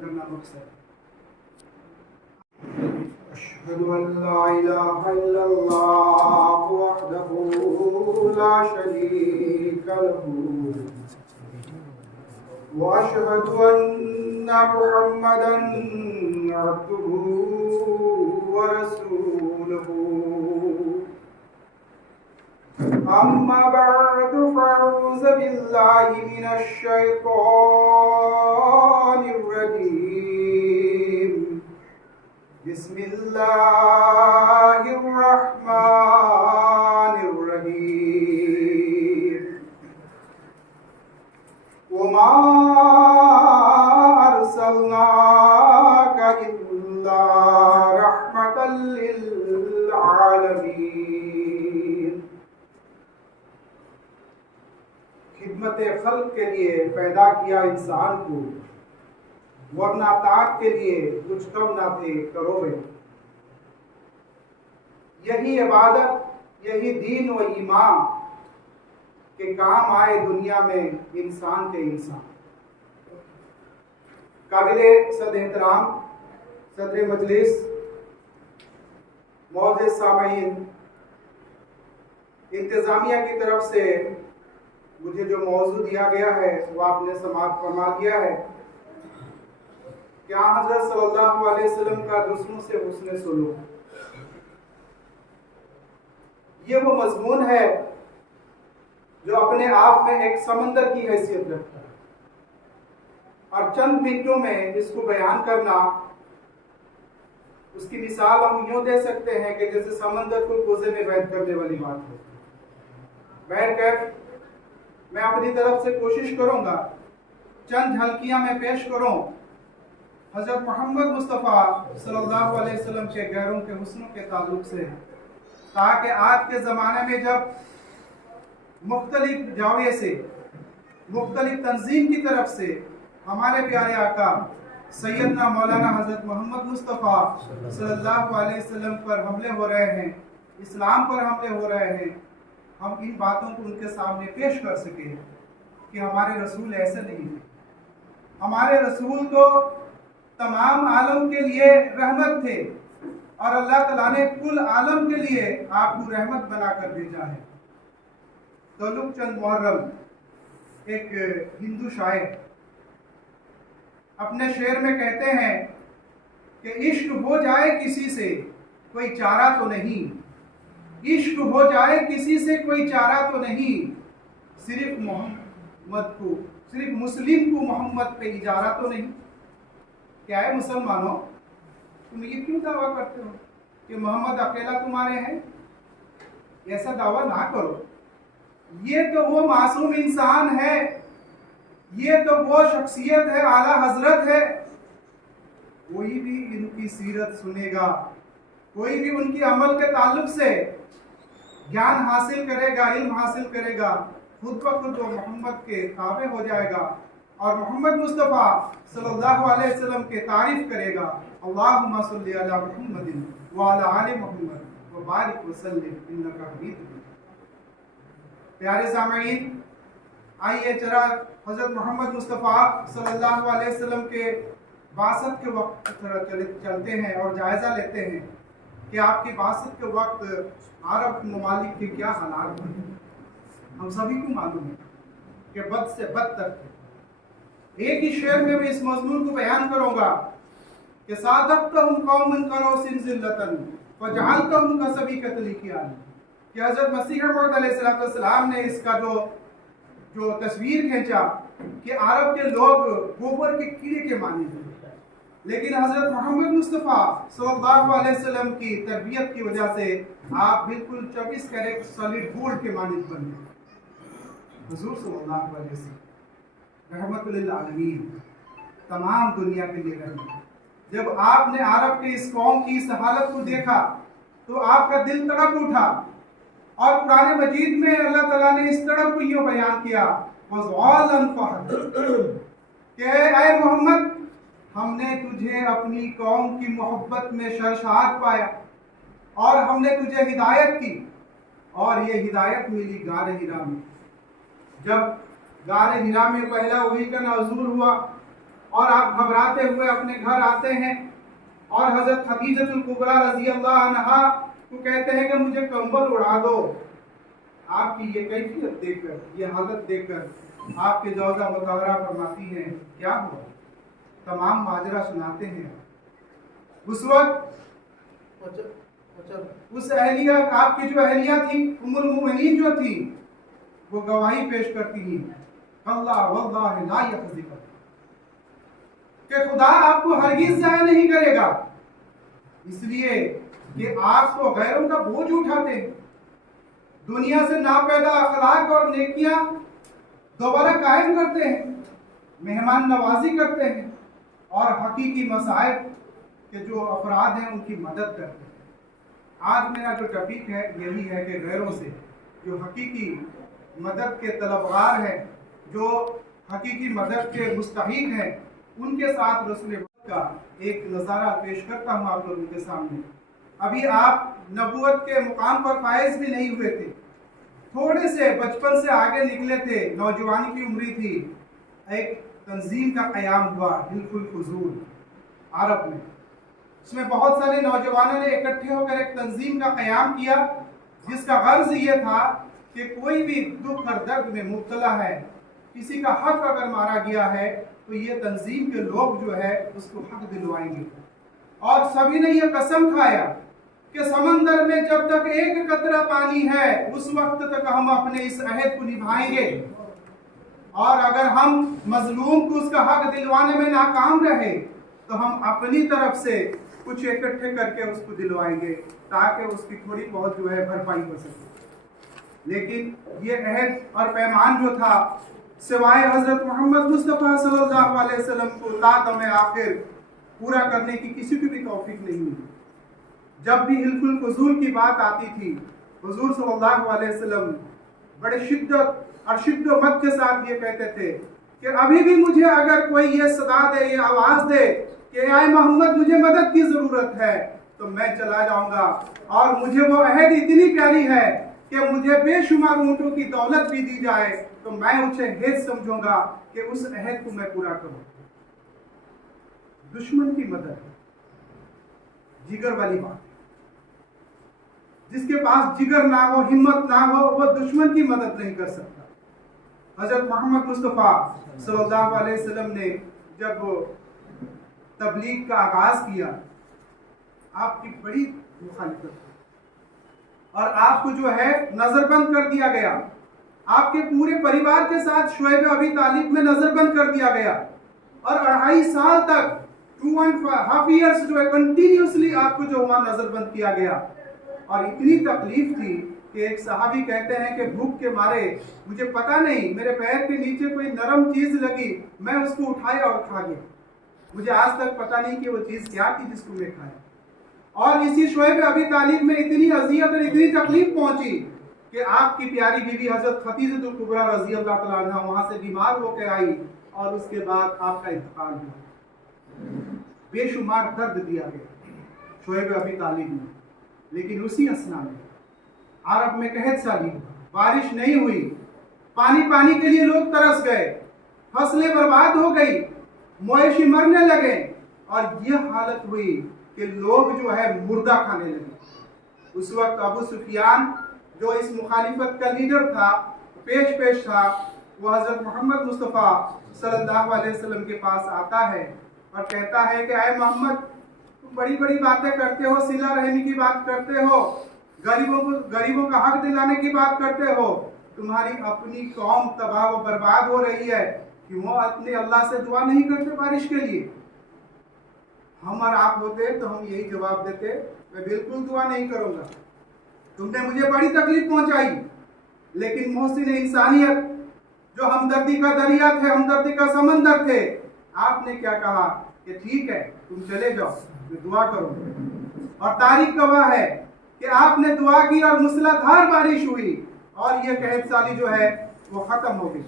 کرنا مقصد. أشهد أن لا إله إلا الله وحده لا شريك له وأشهد أن محمدا عبده ورسوله. أما بعد فأعوذ بالله من الشيطان الرجيم. بسم الله الرحمن الرحيم. وما أرسلناك إلا رحمة للعالمين. خدمت خلق کے لیے پیدا کیا انسان کو، ورنہ طاعت کے لیے کچھ کم نہ تھے کروڑے. یہی عبادت، یہی دین و ایمان کے کام آئے دنیا میں انسان کے انسان. قابل صد احترام صدر مجلس، معزز سامعین، انتظامیہ کی طرف سے مجھے جو موضوع دیا گیا ہے وہ آپ نے سماعت فرما دیا ہے کہ حضرت صلی اللہ علیہ وسلم کا دوسروں سے حسن سلوک. یہ وہ مضمون ہے جو اپنے آپ میں ایک سمندر کی حیثیت رکھتا ہے، اور چند منٹوں میں اس کو بیان کرنا، اس کی مثال ہم یوں دے سکتے ہیں کہ جیسے سمندر کو کوزے میں بیٹھ کرنے والی بات ہے. بہرکیف میں اپنی طرف سے کوشش کروں گا چند جھلکیاں میں پیش کروں حضرت محمد مصطفیٰ صلی اللہ علیہ وسلم کے غیروں کے حسنوں کے تعلق سے، تاکہ آج کے زمانے میں جب مختلف زاویے سے، مختلف تنظیم کی طرف سے ہمارے پیارے آقا سیدنا مولانا حضرت محمد مصطفیٰ صلی اللہ علیہ وسلم پر حملے ہو رہے ہیں، اسلام پر حملے ہو رہے ہیں، ہم ان باتوں کو ان کے سامنے پیش کر سکیں کہ ہمارے رسول ایسے نہیں تھے. ہمارے رسول تو تمام عالم کے لیے رحمت تھے، اور اللہ تعالیٰ نے کل عالم کے لیے آپ کو رحمت بنا کر بھیجا ہے. تعلق چند محرم ایک ہندو شاعر اپنے شعر میں کہتے ہیں کہ عشق ہو جائے کسی سے کوئی چارہ تو نہیں، عشق ہو جائے کسی سے کوئی چارہ تو نہیں، صرف مسلم کو محمد پہ اجارہ تو نہیں. کیا ہے مسلمانوں، تم یہ کیوں دعویٰ کرتے ہو کہ محمد اکیلا تمہارے ہیں؟ ایسا دعویٰ نہ کرو. یہ تو وہ معصوم انسان ہے، یہ تو وہ شخصیت ہے، اعلیٰ حضرت ہے. کوئی بھی ان کی سیرت سنے گا، کوئی بھی ان کی عمل کے تعلق سے گیان حاصل کرے گا، علم حاصل کرے گا، خود بخود وہ محمد کے تابع ہو جائے گا اور محمد مصطفیٰ صلی اللہ علیہ وسلم کے تعریف کرے گا. اللہم صلی علی محمد وعلی آل محمد وبارک وسلم انک حمید مجید. پیارے سامعین، آئیے ذرا حضرت محمد مصطفیٰ صلی اللہ علیہ وسلم کے بعثت کے وقت چلتے ہیں اور جائزہ لیتے ہیں کہ آپ کی بعثت کے وقت عرب ممالک کے کیا حالات تھے. ہم سبھی کو معلوم ہے کہ بد سے بدتر تھے. ایک ہی شعر میں میں اس مضمون کو بیان کروں گا کہ صادقتہم قوما کروا ذلۃ فجعلتہم کسبیکۃ الکیان، کہ حضرت مسیح موعود علیہ السلام نے اس کا جو تصویر کھینچا کہ عرب کے لوگ گوبر کے کیڑے کے مانند ہیں، لیکن حضرت محمد مصطفیٰ صلی اللہ علیہ وسلم کی تربیت کی وجہ سے آپ بالکل 24 کیرٹ سالڈ گولڈ کے مانند بن گئے. حضور صلی اللہ علیہ وسلم رحمت للعالمین، تمام دنیا کے لیے رحمت. جب آپ نے عرب کے اس قوم کی اس حالت کو دیکھا تو آپ کا دل تڑپ اٹھا، اور قرآن مجید میں اللہ تعالیٰ نے اس تڑپ کو یوں بیان کیا وَضْعَالًا فَحَدْ، کہ اے محمد، ہم نے تجھے اپنی قوم کی محبت میں سرشار پایا اور ہم نے تجھے ہدایت کی، اور یہ ہدایت ملی غار حرا میں. جب غار حرا میں پہلا وحی کا نزول ہوا اور آپ گھبراتے ہوئے اپنے گھر آتے ہیں اور حضرت خدیجہ الکبریٰ رضی اللہ عنہا کو کہتے ہیں کہ مجھے کمبل اڑا دو. آپ کی یہ کیفیت دیکھ کر, یہ حالت دیکھ کر آپ کے زوجہ مطہرہ فرماتی ہیں کیا ہوا؟ تمام ماجرا سناتے ہیں. اس وقت اس اہلیہ, آپ کی جو اہلیہ تھی ام المؤمنین جو تھی, وہ گواہی پیش کرتی ہیں اللہ واللہ لا یخزیک, کہ خدا آپ کو ہرگز ضائع نہیں کرے گا, اس لیے کہ آپ تو غیروں کا بوجھ اٹھاتے ہیں, دنیا سے ناپیدا اخلاق اور نیکیاں دوبارہ قائم کرتے ہیں, مہمان نوازی کرتے ہیں اور حقیقی مصائب کے جو افراد ہیں ان کی مدد کرتے ہیں. آج میرا جو ٹاپک ہے یہی ہے کہ غیروں سے جو حقیقی مدد کے طلبگار ہیں, جو حقیقی مدد کے مستحق ہیں, ان کے ساتھ رسول وقت کا ایک نظارہ پیش کرتا ہوں آپ لوگوں کے سامنے. ابھی آپ نبوت کے مقام پر فائز بھی نہیں ہوئے تھے, تھوڑے سے بچپن سے آگے نکلے تھے, نوجوانی کی عمری تھی. ایک تنظیم کا قیام ہوا حلف الفضول عرب میں, اس میں بہت سارے نوجوانوں نے اکٹھے ہو کر ایک تنظیم کا قیام کیا جس کا غرض یہ تھا کہ کوئی بھی دکھ اور درد میں مبتلا ہے, کسی کا حق اگر مارا گیا ہے تو یہ تنظیم کے لوگ جو ہے اس کو حق دلوائیں گے. اور سبھی نے یہ قسم کھایا کہ سمندر میں جب تک ایک قطرہ پانی ہے اس وقت تک ہم اپنے اس عہد کو نبھائیں گے, اور اگر ہم مظلوم کو اس کا حق دلوانے میں ناکام رہے تو ہم اپنی طرف سے کچھ اکٹھے کر کے اس کو دلوائیں گے تاکہ اس کی تھوڑی بہت جو ہے بھرپائی ہو سکے. لیکن یہ عہد اور پیمان جو تھا سوائے حضرت محمد مصطفیٰ صلی اللہ علیہ وسلم کو تا دم آخر پورا کرنے کی کسی کو بھی توفیق نہیں ملی. جب بھی حلف الفضول کی بات آتی تھی حضور صلی اللہ علیہ وسلم بڑے شدت اور شد و مت کے ساتھ یہ کہتے تھے کہ ابھی بھی مجھے اگر کوئی یہ صدا دے, یہ آواز دے کہ اے محمد مجھے مدد کی ضرورت ہے تو میں چلا جاؤں گا, اور مجھے وہ عہد اتنی پیاری ہے کہ مجھے بے شمار اونٹوں کی دولت بھی دی جائے تو میں اسے ہیج سمجھوں گا کہ اس عہد کو میں پورا کروں. دشمن کی مدد جگر والی بات ہے, جس کے پاس جگر نہ ہو, ہمت نہ ہو, وہ دشمن کی مدد نہیں کر سکتا. حضرت محمد مصطفیٰ صلی اللہ علیہ وسلم نے جب تبلیغ کا آغاز کیا آپ کی بڑی مخالفت تھی اور آپ کو جو ہے نظر بند کر دیا گیا. آپ کے پورے پریوار کے ساتھ شعیب ابی طالب میں نظر بند کر دیا گیا, اور 2.5 سال تک 2.5 ایئرس جو ہے کنٹینیوسلی آپ کو جو وہاں نظر بند کیا گیا. اور اتنی تکلیف تھی کہ ایک صحابی کہتے ہیں کہ بھوک کے مارے مجھے پتا نہیں, میرے پیر کے نیچے کوئی نرم چیز لگی, میں اس کو اٹھایا اور کھا گیا. مجھے آج تک پتا نہیں کہ وہ چیز کیا تھی جس کو میں کھایا. اور اسی شعیب ابی طالب میں اتنی اذیت اور اتنی تکلیف پہنچی کہ آپ کی پیاری بیوی حضرت خدیجہ الکبریٰ رضی اللہ تعالیٰ عنہ وہاں سے بیمار ہو کے آئی, اور اس کے بعد آپ کا انتقال ہوا. بے شمار درد دیا گیا شعیب ابی طالب نے. لیکن اسی اسنا میں عرب میں قحط سالی ہوا, بارش نہیں ہوئی, پانی کے لیے لوگ ترس گئے, فصلیں برباد ہو گئی, مویشی مرنے لگے, اور یہ حالت ہوئی کہ لوگ جو ہے مردہ کھانے لگے. اس وقت ابو سفیان جو اس مخالفت کا لیڈر تھا, پیش تھا, وہ حضرت محمد مصطفیٰ صلی اللہ علیہ وسلم کے پاس آتا ہے اور کہتا ہے کہ اے محمد تم بڑی بڑی باتیں کرتے ہو, صلہ رحمی کی بات کرتے ہو, غریبوں کا حق دلانے کی بات کرتے ہو, تمہاری اپنی قوم تباہ و برباد ہو رہی ہے, کیوں اپنے اللہ سے دعا نہیں کرتے بارش کے لیے؟ ہم اور آپ ہوتے تو ہم یہی جواب دیتے, میں بالکل دعا نہیں کروں گا, تم نے مجھے بڑی تکلیف پہنچائی. لیکن محسن انسانیت جو ہمدردی کا دریا تھے, ہمدردی کا سمندر تھے, آپ نے کیا کہا کہ ٹھیک ہے تم چلے جاؤ, میں دعا کروں گا. اور تاریخ گواہ ہے کہ آپ نے دعا کی اور موسلا دھار بارش ہوئی, اور یہ قحط سالی جو ہے وہ ختم ہو گئی.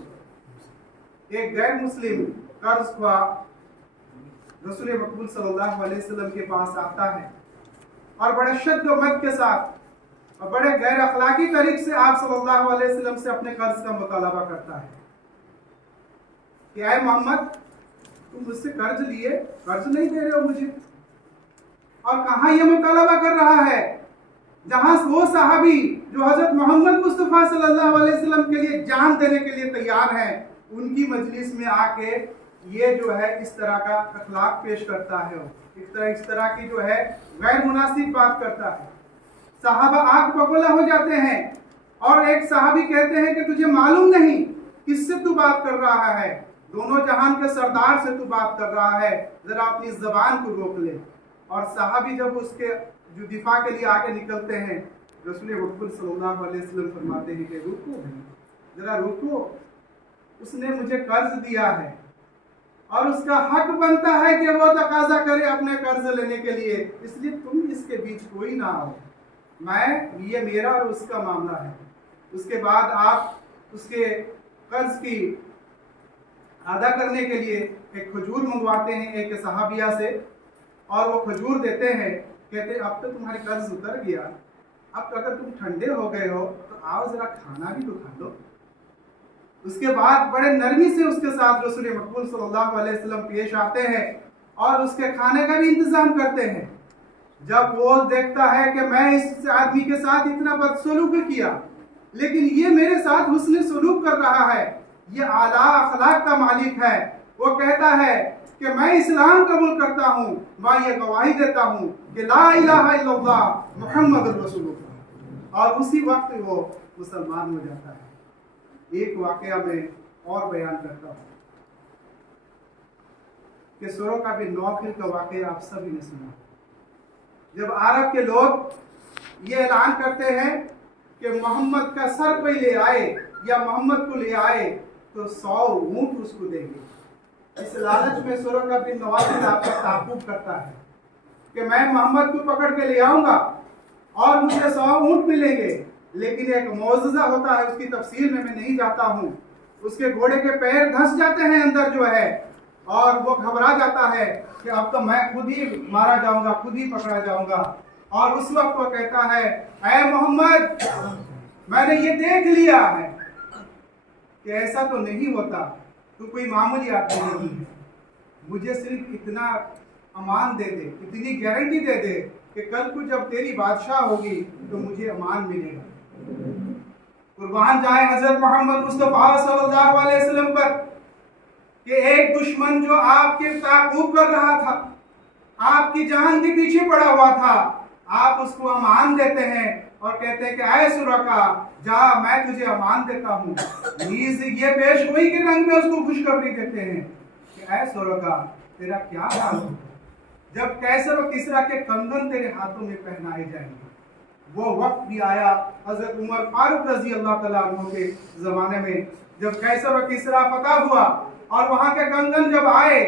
ایک غیر مسلم قرض خواہ رسول مقبول صلی اللہ علیہ وسلم کے پاس آتا ہے اور بڑے شد و مت کے ساتھ اور بڑے غیر اخلاقی طریق سے آپ صلی اللہ علیہ وسلم سے اپنے قرض کا مطالبہ کرتا ہے کہ اے محمد तुम मुझसे कर्ज लिए, कर्ज नहीं दे रहे हो मुझे। और कहाँ ये मुतालबा कर रहा है, जहां वो सहाबी जो हजरत मोहम्मद मुस्तफ़ा सल्लल्लाहु अलैहि वसल्लम के लिए जान देने के लिए तैयार हैं, उनकी मजलिस में आके ये जो है इस तरह का अखलाक पेश करता है, इस तरह की जो है गैर मुनासिब बात करता है। सहाबा आग बगोला हो जाते हैं और एक सहाबी कहते हैं कि तुझे मालूम नहीं किससे तू बात कर रहा है, दोनों जहान के सरदार से तू बात कर रहा है, जरा अपनी जबान को रोक ले। और सहाबी जब उसके जो दिफा के लिए आगे निकलते हैं, रसूल मकबूल सल्लल्लाहु अलैहि वसल्लम फरमाते हैं कि रुको, जरा रुको, उसने मुझे कर्ज दिया है और उसका हक बनता है कि वो तकाजा करे अपने कर्ज लेने के लिए, इसलिए तुम इसके बीच कोई ना आओ, ये मेरा और उसका मामला है। उसके बाद आप उसके कर्ज की अदा करने के लिए एक खजूर मंगवाते हैं एक सहाबिया से, और वो खजूर देते हैं, कहते हैं अब तो तुम्हारे कर्ज उतर गया, अब अगर तुम ठंडे हो गए हो तो आओ जरा खाना भी तो खा लो। उसके बाद बड़े नरमी से उसके साथ रसूल मकबूल सल्लल्लाहु अलैहि वसल्लम पेश आते हैं और उसके खाने का भी इंतजाम करते हैं। जब वो देखता है कि मैं इस आदमी के साथ इतना बदसलूक किया, लेकिन ये मेरे साथ हुस्न सलूक कर रहा है, ये आला अखलाक का मालिक है, वो कहता है कि मैं इस्लाम कबूल करता हूँ, मैं ये गवाही देता हूँ कि ला इलाहा इल्लल्लाह मुहम्मदुर रसूलुल्लाह, और उसी वक्त वो मुसलमान हो जाता है। एक वाकया में और बयान करता हूँ कि सुरों का भी नौफिल का वाकया आप सभी ने सुना। जब अरब के लोग ये ऐलान करते हैं कि मोहम्मद का सर कोई ले आए या मोहम्मद को ले आए तो 100 ऊंट उसको देंगे। इस लालच में सुरों का भी नवाफिल आपका ताक़ुब करता है कि मैं मोहम्मद को पकड़ के ले आऊंगा और मुझे 100 ऊंट मिलेंगे, लेकिन एक मौजज़ा होता है, उसकी तफसील में मैं नहीं जाता हूँ। उसके घोड़े के पैर धंस जाते हैं अंदर जो है, और वो घबरा जाता है कि अब तो मैं खुद ही मारा जाऊंगा, खुद ही पकड़ा जाऊंगा। और उस वक्त वो कहता है, ऐ मोहम्मद, मैंने ये देख लिया है कि ऐसा तो नहीं होता, तू कोई मामूली आदमी नहीं है, मुझे सिर्फ इतना अमान दे दे, इतनी गारंटी दे दे कि कल को जब तेरी बादशाह होगी तो मुझे अमान मिलेगा। कुर्बान जाए हजरत मोहम्मद मुस्तफ़ा सल्लल्लाहु अलैहि वसल्लम पर कि एक दुश्मन जो आपके ताक़ुब कर रहा था, आपकी जान के पीछे पड़ा हुआ था, आप उसको अमान देते हैं और कहते हैं कि ऐ सुरका, जा मैं तुझे अमान देता हूँ। ये पेश गोई के रंग में उसको खुशखबरी देते हैं कि ऐ सुरका, तेरा क्या हाल हो जब कैसर और किसरा के कंगन तेरे हाथों में पहनाए जाएंगे। वो वक्त भी आया हजरत उमर फारूक रजी अल्लाह तआला अन्हु के ज़माने में, जब कैसर और किसरा फतह हुआ और वहाँ के कंगन जब आए,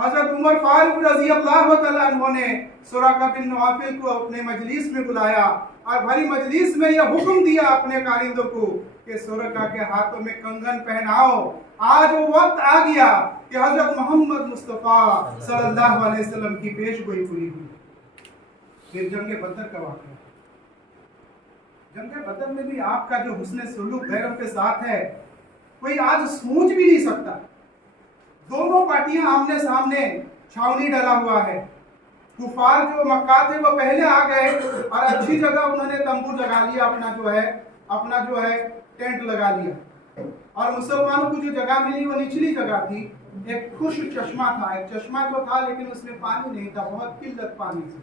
हजरत उमर फारूक रजी अल्लाह तआला अन्हु ने सुराका बिन नवाफिल को अपने मजलिस में बुलाया और भरी मजलिस में यह हुक्म दिया अपने कारिंदों को कि सुराका के हाथों में कंगन पहनाओ। आज वो वक्त आ गया कि हजरत मोहम्मद मुस्तफ़ा सल्लल्लाहु अलैहि वसल्लम की पेशगोई पूरी हुई। फिर जंग बदर का वाक़या, जंग बदर में भी आपका जो हुस्न सलूक गैरों के साथ है, कोई आज सोच भी नहीं सकता। दोनों पार्टियां आमने सामने छावनी डाला हुआ है। कुफार जो मक्का थे वो पहले आ गए और अच्छी जगह उन्होंने तंबू लगा लिया, अपना जो है टेंट लगा लिया, और मुसलमानों को जो जगह मिली वो निचली जगह थी। एक खुश्क चश्मा था, एक चश्मा तो था लेकिन उसमें पानी नहीं था, बहुत किल्लत पानी थी।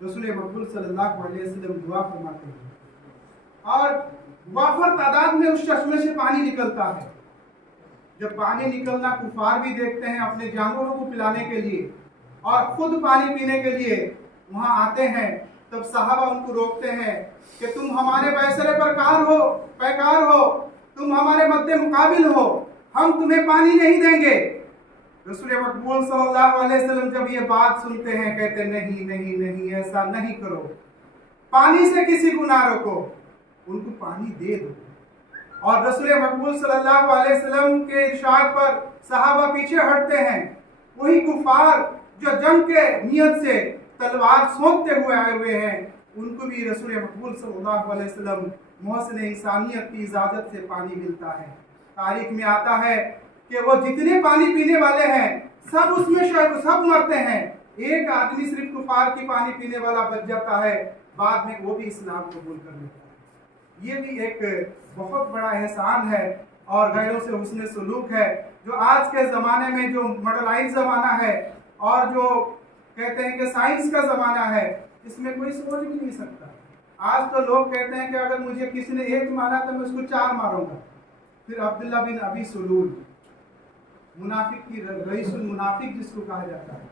रसूल मकबूल सल्लल्लाहु अलैहि वसल्लम दुआ फरमाते हैं और वाफर तादाद में उस चश्मे से पानी निकलता है। जब पानी निकलना कुफार भी देखते हैं अपने जानवरों को पिलाने के लिए और खुद पानी पीने के लिए वहां आते हैं, तब सहाबा उनको रोकते हैं कि तुम हमारे फैसले पर पैकार हो, तुम हमारे मद्दे मुकाबिल हो, हम तुम्हें पानी नहीं देंगे। रसूल मकबूल सल्लल्लाहु अलैहि वसल्लम जब ये बात सुनते हैं, कहते नहीं नहीं नहीं, ऐसा नहीं करो, पानी से किसी को ना रोको, उनको पानी दे दो। और रसूल मकबूल सल्लल्लाहु अलैहि वसल्लम के इरशाद पर सहाबा पीछे हटते हैं। वही कुफार जो जंग के नियत से तलवार सोंपते हुए आए हुए हैं, उनको भी रसूल मकबूल सल्लल्लाहु अलैहि वसल्लम मोहसिन इंसानियत की इजाज़त से पानी मिलता है। तारीख में आता है कि वो जितने पानी पीने वाले हैं सब उसमें सब मरते हैं, एक आदमी सिर्फ कुफार की पानी पीने वाला बच जाता है, बाद में वो भी इस्लाम कबूल कर लेता है। ये भी एक बहुत बड़ा एहसान है और गैरों से हुस्न सलूक है, जो आज के ज़माने में जो मॉडर्नाइज ज़माना है और जो कहते हैं कि साइंस का ज़माना है, इसमें कोई सोच भी नहीं सकता। आज तो लोग कहते हैं कि अगर मुझे किसी ने एक मारा तो मैं उसको 4 मारूंगा। फिर अब्दुल्ला बिन अबी सुलूल, मुनाफिक की रईसुल मुनाफिक जिसको कहा जाता है,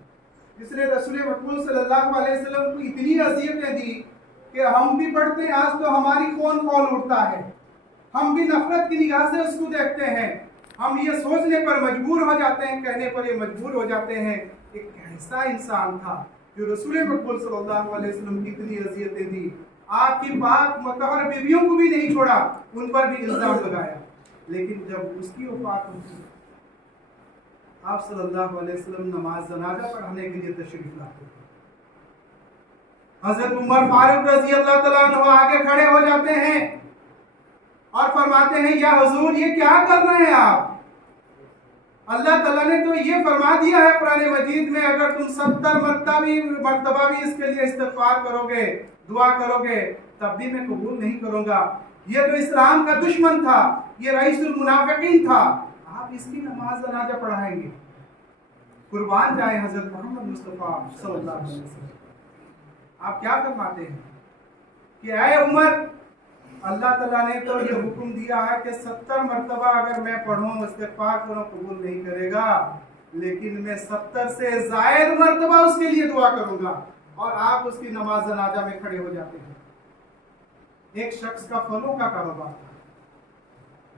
जिसने रसूल मकबूल सल्लल्लाहु अलैहि वसल्लम को इतनी अज़ियतें दी कि हम भी पढ़ते हैं, आज तो हमारी कौन कॉल उठता है, हम भी नफरत की निगाह से उसको देखते हैं, हम ये सोचने पर मजबूर हो जाते हैं, कहने पर ये मजबूर हो जाते हैं, एक ऐसा इंसान था जो रसूल मकबूल सल्लल्लाहु अलैहि वसल्लम की इतनी अज़ियतें दी, आपकी पाक मुतहहर बीवियों को भी नहीं छोड़ा, उन पर भी इल्जाम लगाया। लेकिन जब उसकी वफात हुई, आप सल्लल्लाहु अलैहि वसल्लम नमाज जनाजा पढ़ाने के लिए तशरीफ लाते थे। हजरत उमर फारूक रजी अल्लाह तआला अन्हु आगे खड़े हो जाते हैं और फरमाते हैं, या हुजूर ये क्या कर रहे हैं आप? अल्लाह ताला ने तो ये फरमा दिया है कुरान मजीद में, अगर तुम 70 मरतबा भी इसके लिए इस्तिग़फ़ार करोगे, दुआ करोगे, तब भी मैं कबूल नहीं करूंगा। ये तो इस्लाम का दुश्मन था, ये रईसुल मुनाफिकीन था, आप इसकी नमाज जनाजा पढ़ाएंगे? कुर्बान जाए हजरत मोहम्मद मुस्तफ़ा सल्लल्लाहु अलैहि वसल्लम। आप क्या फरमाते हैं कि ऐ उमर, अल्लाह ताला ने तो ये हुक्म दिया है कि 70 मरतबा अगर मैं पढ़ूं, इस्तिग़फ़ार करूं, कबूल नहीं करेगा, लेकिन मैं 70 से ज़ायद मरतबा उसके लिए दुआ करूंगा। और आप उसकी नमाज जनाजा में खड़े हो जाते हैं। एक शख्स का फलों का कारोबार था,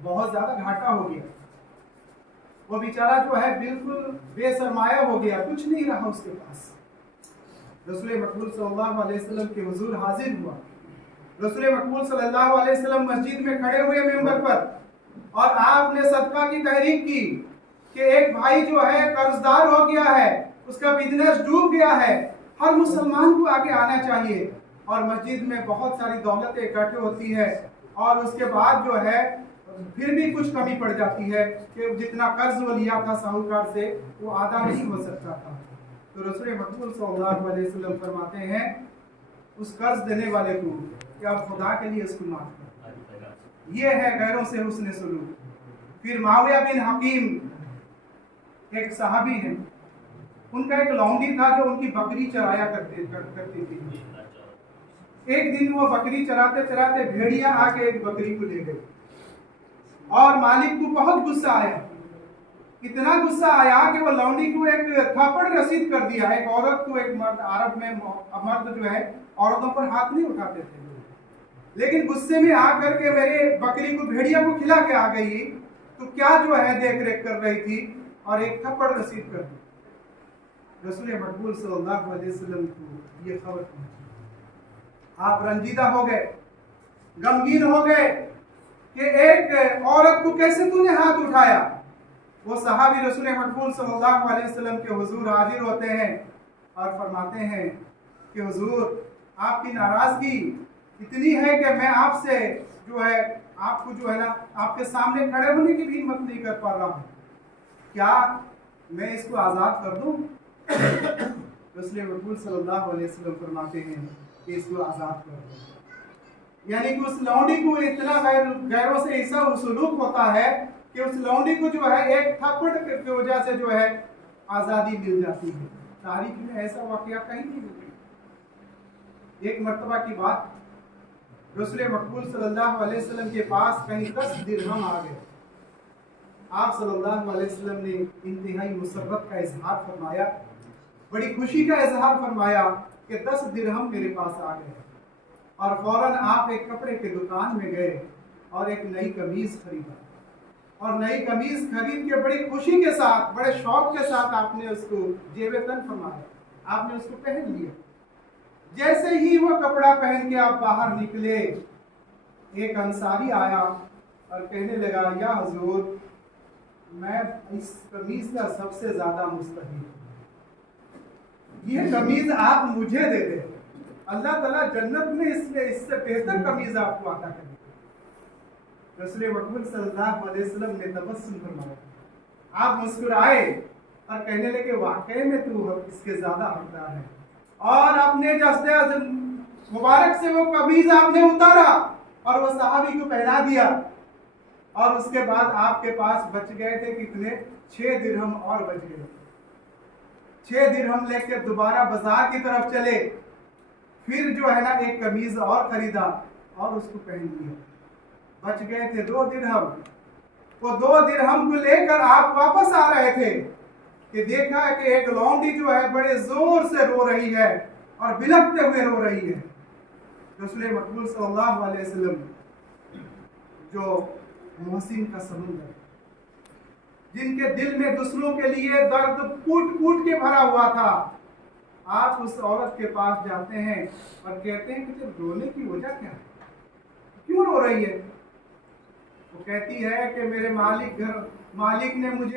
बहुत ज्यादा घाटा हो गया, वो बेचारा जो है बिल्कुल बेसरमाया हो गया, कुछ नहीं रहा उसके पास। रसूल मकबूल सल्लल्लाहु अलैहि वसल्लम के हुजूर हाजिर हुआ। रसूल मकबूल सल्लल्लाहु अलैहि वसल्लम मस्जिद में खड़े हुए मिंबर पर और आपने सदका की तहरीक की कि एक भाई जो है कर्जदार हो गया है, उसका बिजनेस डूब गया है, हर मुसलमान को आगे आना चाहिए। और मस्जिद में बहुत सारी दौलतें इकट्ठी होती है और उसके बाद जो है फिर भी कुछ कमी पड़ जाती है कि जितना कर्ज वो लिया था साहूकार से वो आधा नहीं हो सकता था। तो रसूल मकबूल सल्लल्लाहु अलैहि वसल्लम फरमाते हैं उस कर्ज देने वाले को कि आप खुदा के लिए उसको माफ करें। ये है गैरों से हुस्न सलूक। फिर माविया बिन हकीम एक सहाबी है, उनका एक लौंडी था जो उनकी बकरी चराया करती थी। एक दिन वो बकरी चराते चराते भेड़िया आके एक बकरी को ले गई और मालिक को बहुत गुस्सा आया। इतना गुस्सा आया कि वो लौंडी को एक थप्पड़ रसीद कर दिया। एक औरत को एक मर्द, अरब में मर्द जो है औरतों पर हाथ नहीं उठाते थे, लेकिन गुस्से में आकर के मेरे बकरी को भेड़िया को खिला के आ गई, तो क्या जो है देख रेख कर रही थी और एक थप्पड़ रसीद कर दी। रसूल मकबूल सल्लल्लाहु अलैहि वसल्लम को ये खबर पहुंची। आप रंजीदा हो गए, गमगीन हो गए कि एक औरत को कैसे तूने हाथ उठाया। वो सहाबी रसूल मकबूल सल्लल्लाहु अलैहि वसल्लम के हुजूर हाजिर होते हैं और फरमाते हैं कि हुजूर आपकी नाराजगी इतनी है कि मैं आपसे जो है आपको जो है ना आपके सामने खड़े होने की भी हिम्मत नहीं कर पा रहा हूँ, क्या मैं इसको आज़ाद कर दूँ? रसूल मकबूल सल्लल्लाहु अलैहि वसल्लम फरमाते हैं कि इसको आज़ाद कर दो। यानी कि उस लौंडी को इतना गैरों से ऐसा सलूक होता है कि उस लौंडी को जो है एक थप्पड़ की वजह से जो है आज़ादी मिल जाती है। तारीख में ऐसा वाकया कहीं नहीं मिलता। एक मर्तबा की बात, रसूल मकबूल सल्लल्लाहु अलैहि वसल्लम के पास कहीं 10 दिरहम आ गए। आप सल्लल्लाहु अलैहि वसल्लम ने इंतहाई मुसर्रत का इजहार फरमाया, बड़ी खुशी का इजहार फरमाया कि 10 दिरहम मेरे पास आ गए। और फौरन आप एक कपड़े की दुकान में गए और एक नई कमीज खरीदा और नई कमीज खरीद के बड़ी खुशी के साथ, बड़े शौक के साथ आपने उसको जेबे तन फरमाया, आपने उसको पहन लिया। जैसे ही वो कपड़ा पहन के आप बाहर निकले, एक अंसारी आया और कहने लगा, या हुजूर मैं इस कमीज का सबसे ज्यादा मुस्तहिक हूं, ये कमीज आप मुझे दे दे, अल्लाह ताला जन्नत में इससे बेहतर कमीज आपको अता करेगा। रसूल मकबूल सल्लल्लाहु अलैहि वसल्लम ने तबस्सुम फरमाया, आप मुस्कुराए اور کہنے لگے واقعی میں تو اس کے زیادہ حقدار ہے، اور اپنے جسد مبارک سے وہ قمیض آپ نے اتارا اور وہ صحابی کو پہنا دیا، اور اس کے بعد آپ کے پاس بچ گئے تھے کتنے؟ 6 درہم اور بچ گئے، 6 درہم لے کے دوبارہ بازار کی طرف چلے، پھر جو ہے نا ایک قمیض اور خریدا اور اس کو پہن لیا، بچ گئے تھے 2 درہم۔ وہ 2 درہم کو لے کر آپ واپس آ رہے تھے کہ دیکھا کہ ایک لونڈی جو ہے بڑے زور سے رو رہی ہے اور بلکتے ہوئے رو رہی ہے۔ رسول مقبول صلی اللہ علیہ وسلم جو محسن کا سمندر، جن کے دل میں دوسروں کے لیے درد کوٹ کوٹ کے بھرا ہوا تھا، آپ اس عورت کے پاس جاتے ہیں اور کہتے ہیں کہ رونے کی وجہ کیا ہے، کیوں رو رہی ہے؟ وہ کہتی ہے کہ میرے مالک نے مجھے